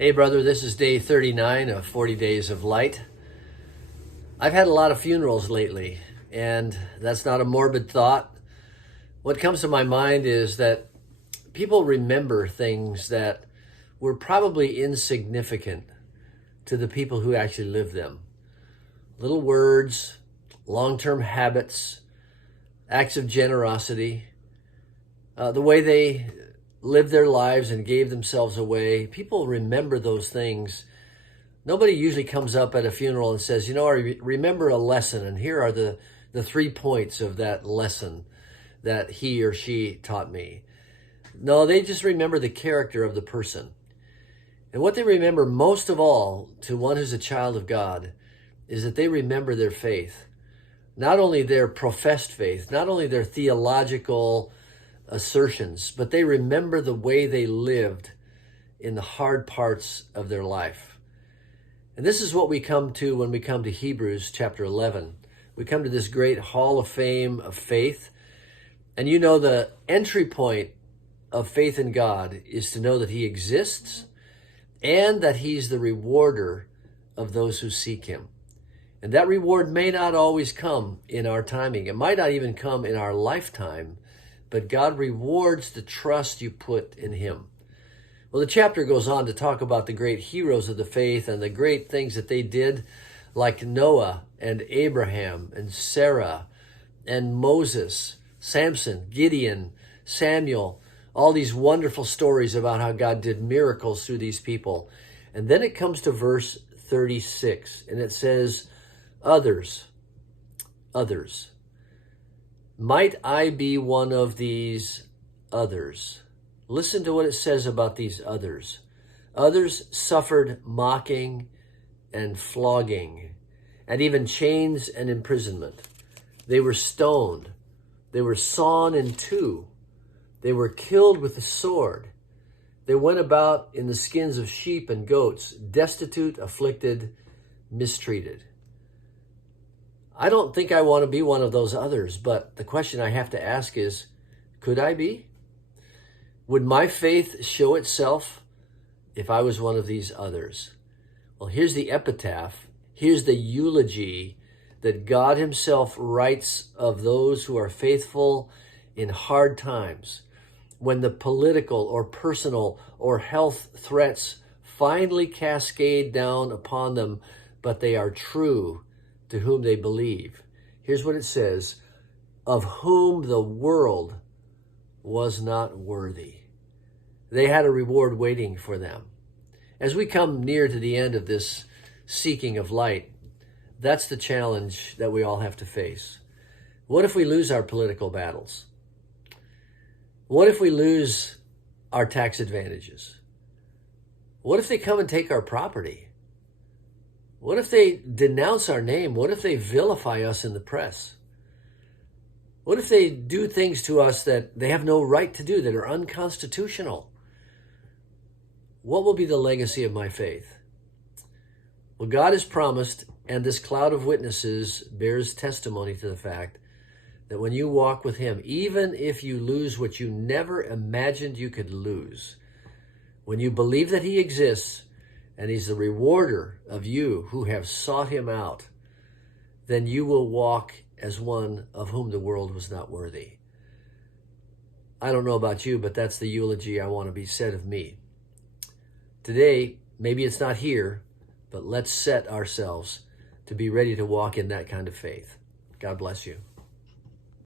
Hey brother, this is day 39 of 40 Days of Light. I've had a lot of funerals lately, and that's not a morbid thought. What comes to my mind is that people remember things that were probably insignificant to the people who actually lived them. Little words, long-term habits, acts of generosity, the way they lived their lives and gave themselves away. People remember those things. Nobody usually comes up at a funeral and says, I remember a lesson, and here are the 3 points of that lesson that he or she taught me. No, they just remember the character of the person. And what they remember most of all to one who's a child of God is that they remember their faith. Not only their professed faith, not only their theological assertions, but they remember the way they lived in the hard parts of their life. And this is what we come to when we come to Hebrews chapter 11. We come to this great hall of fame of faith. And the entry point of faith in God is to know that he exists and that he's the rewarder of those who seek him. And that reward may not always come in our timing. It might not even come in our lifetime, but God rewards the trust you put in him. Well, the chapter goes on to talk about the great heroes of the faith and the great things that they did, like Noah and Abraham and Sarah and Moses, Samson, Gideon, Samuel, all these wonderful stories about how God did miracles through these people. And then it comes to verse 36, and it says, others. Might I be one of these others? Listen to what it says about these others. Others suffered mocking and flogging, and even chains and imprisonment. They were stoned. They were sawn in two. They were killed with the sword. They went about in the skins of sheep and goats, destitute, afflicted, mistreated. I don't think I want to be one of those others, but the question I have to ask is, could I be? Would my faith show itself if I was one of these others? Well, here's the epitaph. Here's the eulogy that God himself writes of those who are faithful in hard times, when the political or personal or health threats finally cascade down upon them, but they are true to whom they believe. Here's what it says, of whom the world was not worthy. They had a reward waiting for them. As we come near to the end of this seeking of light, that's the challenge that we all have to face. What if we lose our political battles? What if we lose our tax advantages? What if they come and take our property? What if they denounce our name? What if they vilify us in the press? What if they do things to us that they have no right to do, that are unconstitutional? What will be the legacy of my faith? Well, God has promised, and this cloud of witnesses bears testimony to the fact that when you walk with him, even if you lose what you never imagined you could lose, when you believe that he exists, and he's the rewarder of you who have sought him out, then you will walk as one of whom the world was not worthy. I don't know about you, but that's the eulogy I want to be said of me. Today, maybe it's not here, but let's set ourselves to be ready to walk in that kind of faith. God bless you.